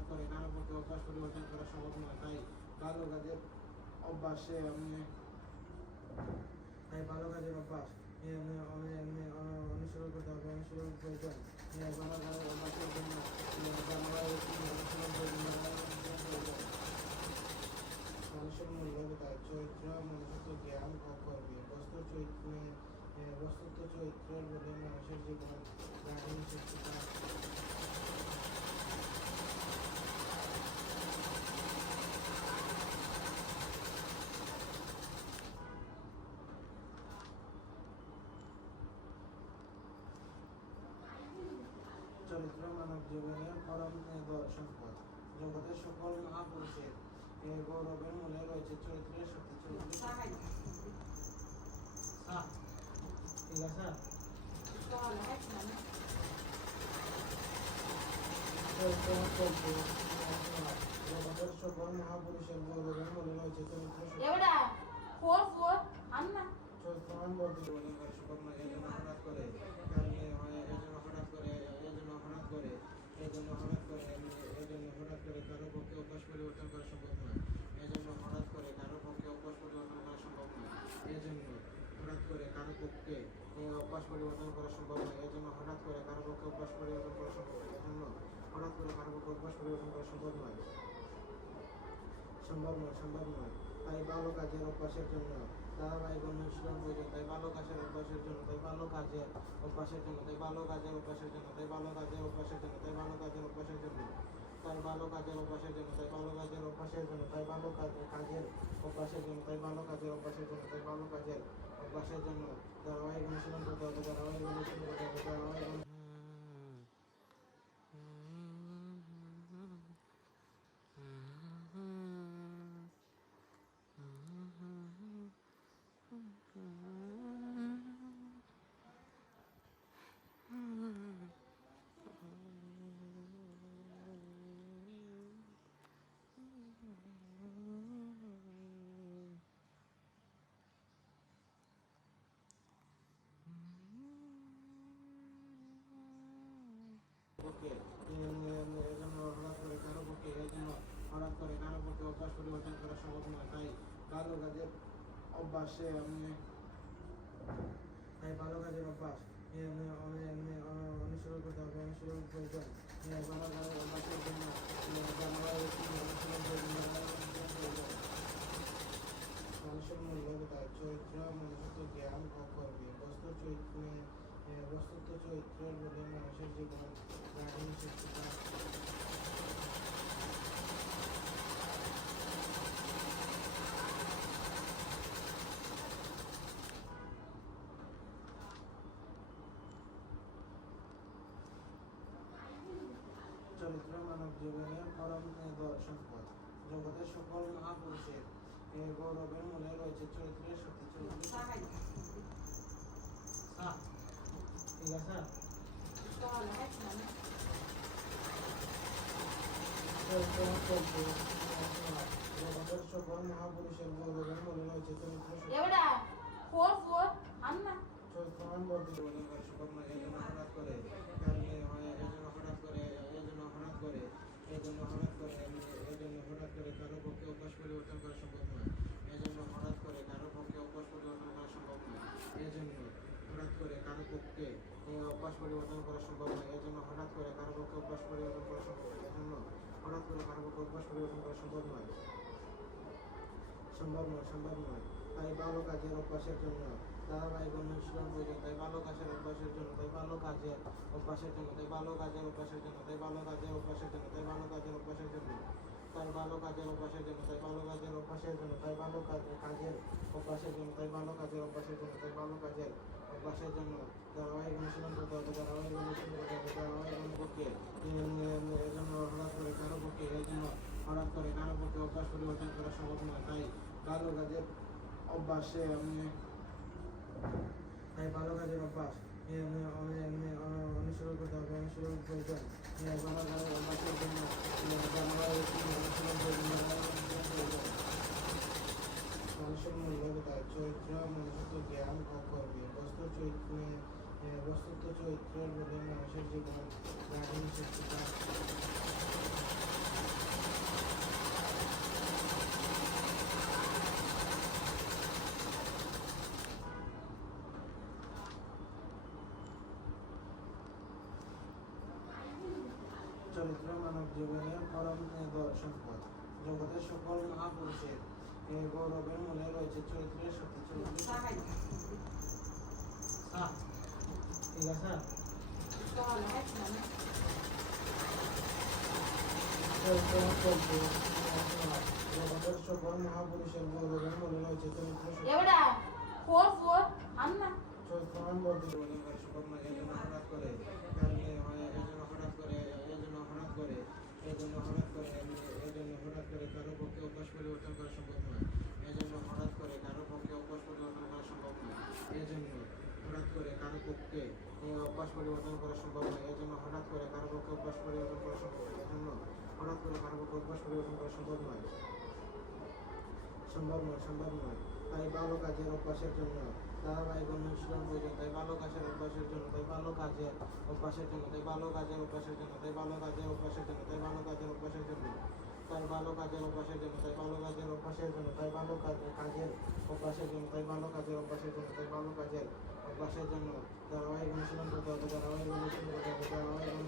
হঠাৎ করে কারো পক্ষে অভ্যাস পরিবর্তন করা সম্ভব নয়। তাই ভালো কাজের অভ্যাসে ভালো কাজের অভ্যাস অনুসরণ করতে হবে, অনুসরণ প্রয়োজন। ভালো কাজের অভ্যাসের জন্য অনুসরণ প্রয়োজন। মানুষের মূল্যবোধ চরিত্র, মনুষ্যত্ব, জ্ঞান ও কর্মী বস্তুত্ব চরিত্রের বলে মানুষের জীবন রাজনীতি শিক্ষিতা চরিত্র মানব জীবনের পরম সম্পদ। জগতের সকল মহাপুরুষের গৌরবের মূলে রয়েছে চরিত্রের শক্তি। ঠিক আছে, জগতের সকল মহাপুরুষের গৌরবের মূলে রয়েছে চরিত্রের শক্তি। চরিত্রবান বলতে হঠাৎ করে কারো পক্ষে অভ্যাস পরিবর্তন করা সম্ভব নয়। এজন্য হঠাৎ করে কারো পক্ষে অভ্যাস পরিবর্তন করা সম্ভব নয়। এজন্য হঠাৎ করে কারো পক্ষে অভ্যাস পরিবর্তন করা সম্ভব নয়। এজন্য হঠাৎ করে কারো পক্ষে অভ্যাস পরিবর্তন করা সম্ভব নয়। এজন্য হঠাৎ করে কারো পক্ষে অভ্যাস পরিবর্তন করা সম্ভব নয়। তাই ভালো কাজের অভ্যাসের জন্য ধারাবাহিক অনুশীলন প্রয়োজন। তাই ভালো কাজের অভ্যাসের জন্য তাই ভালো কাজের অভ্যাসের জন্য তাই ভালো কাজের অভ্যাসের জন্য তাই ভালো কাজের অভ্যাসের জন্য তাই ভালো কাজের অভ্যাসের জন্য তাই ভালো কাজের অভ্যাসের জন্য তাই ভালো কাজের অভ্যাসের জন্য তাই ভালো কাজের অভ্যাসের জন্য তাই ভালো কাজের অভ্যাসের জন্য তাই ভালো কাজের অভ্যাসের জন্য ধারাবাহিক অনুশীলন করতে হবে, ধারাবাহিক অনুশীলন করতে হবে, ধারাবাহিক হঠাৎ করে কারো পক্ষে অভ্যাস পরিবর্তন করা সম্ভব নয়। তাই ভালো কাজের অভ্যাসে ভালো কাজের অভ্যাস অনুসরণ করতে হবে, অনুসরণ প্রয়োজন। ভালো কাজের অভ্যাসের জন্য অনুসরণ প্রয়োজন। মানুষের মূল্যবোধ চরিত্র, মনুষ্যত্ব, জ্ঞান ও কর্মী বস্তুত্ব চরিত্রের বলে মানুষের জীবন রাজনীতি শিক্ষিতা চরিত্র মানব জীবনের পরম সম্পদ। জগতের সকল মহাপুরুষের গৌরবের মূলে রয়েছে চরিত্রের শক্তি। ঠিক আছে, জগতের সকল মহাপুরুষের গৌরবের মূলে রয়েছে চরিত্রের শক্তি। চরিত্রবান বলতে হঠাৎ করে কারো পক্ষে অভ্যাস পরিবর্তন করা সম্ভব নয়। এজন্য হঠাৎ করে কারো পক্ষে অভ্যাস পরিবর্তন করা সম্ভব নয়। এজন্য হঠাৎ করে কারো পক্ষে অভ্যাস পরিবর্তন করা সম্ভব নয়। এজন্য হঠাৎ করে কারো পক্ষে অভ্যাস পরিবর্তন করা সম্ভব নয়। এজন্য হঠাৎ করে কারো পক্ষে অভ্যাস পরিবর্তন করা সম্ভব নয়। তাই ভালো কাজের অভ্যাসের জন্য ধারাবাহিক অনুশীলন প্রয়োজন। তাই ভালো কাজের অভ্যাসের জন্য তাই ভালো কাজের অভ্যাসের জন্য তাই ভালো কাজের অভ্যাসের জন্য তাই ভালো কাজের অভ্যাসের জন্য তাই ভালো কাজের অভ্যাসের জন্য তাই ভালো কাজের অভ্যাসের জন্য তাই ভালো কাজের অভ্যাসের জন্য তাই ভালো কাজের অভ্যাসের জন্য তাই ভালো কাজের অভ্যাসের জন্য তাই ভালো কাজের অভ্যাসের জন্য ধারাবাহিক অনুশীলন করতে হবে, ধারাবাহিক অনুশীলন করতে হবে, ধারাবাহিক পক্ষে এজন্য হঠাৎ করে কারো পক্ষে অভ্যাস পরিবর্তন করা সম্ভব নয়। তাই ভালো কাজের অভ্যাসে ভালো কাজের অভ্যাস অনুসরণ করতে হবে, অনুসরণ প্রয়োজন। ভালো কাজের অভ্যাসের জন্য অনুসরণ প্রয়োজন। মানুষের মূল্যবোধ চরিত্র, মনুষ্যত্ব, জ্ঞান ও কর্মী বস্তুত্ব চরিত্রের বলে মানুষের জীবন রাজনীতি শিক্ষিতা চরিত্র মানব জীবনের পরম সম্পদ। জগতের সকল মহাপুরুষের গৌরবের মূলে রয়েছে চরিত্রের শক্তি। ঠিক আছে। জগতের সকল মহাপুরুষের গৌরবের মূলে রয়েছে চরিত্র চরিত্রমান বলতে সম্ভব নয়। এজন্য হঠাৎ করে কারো পক্ষে অভ্যাস পরিবর্তন করা সম্ভব নয়। এজন্য হঠাৎ করে কারো পক্ষে অভ্যাস পরিবর্তন করা সম্ভব নয়। এজন্য হঠাৎ করে কারো পক্ষে অভ্যাস পরিবর্তন করা সম্ভব নয়। এজন্য হঠাৎ করে কারো পক্ষে অভ্যাস পরিবর্তন করা সম্ভব নয়। এজন্য হঠাৎ করে কারো পক্ষে অভ্যাস পরিবর্তন করা সম্ভব নয়। তাই ভালো কাজের অভ্যাসের জন্য ধারাবাহিক অনুশীলন প্রয়োজন। তাই ভালো কাজের অভ্যাসের জন্য তাই ভালো কাজের অভ্যাসের জন্য তাই ভালো কাজের অভ্যাসের জন্য তাই ভালো কাজের অভ্যাসের জন্য তাই ভালো কাজের অভ্যাসের জন্য তাই ভালো কাজের অভ্যাসের জন্য তাই ভালো কাজের অভ্যাসের জন্য তাই ভালো কাজের অভ্যাসের জন্য তাই ভালো কাজের অভ্যাসের জন্য তাই ভালো কাজের অভ্যাসের জন্য ধারাবাহিক অনুশীলন করতে হবে।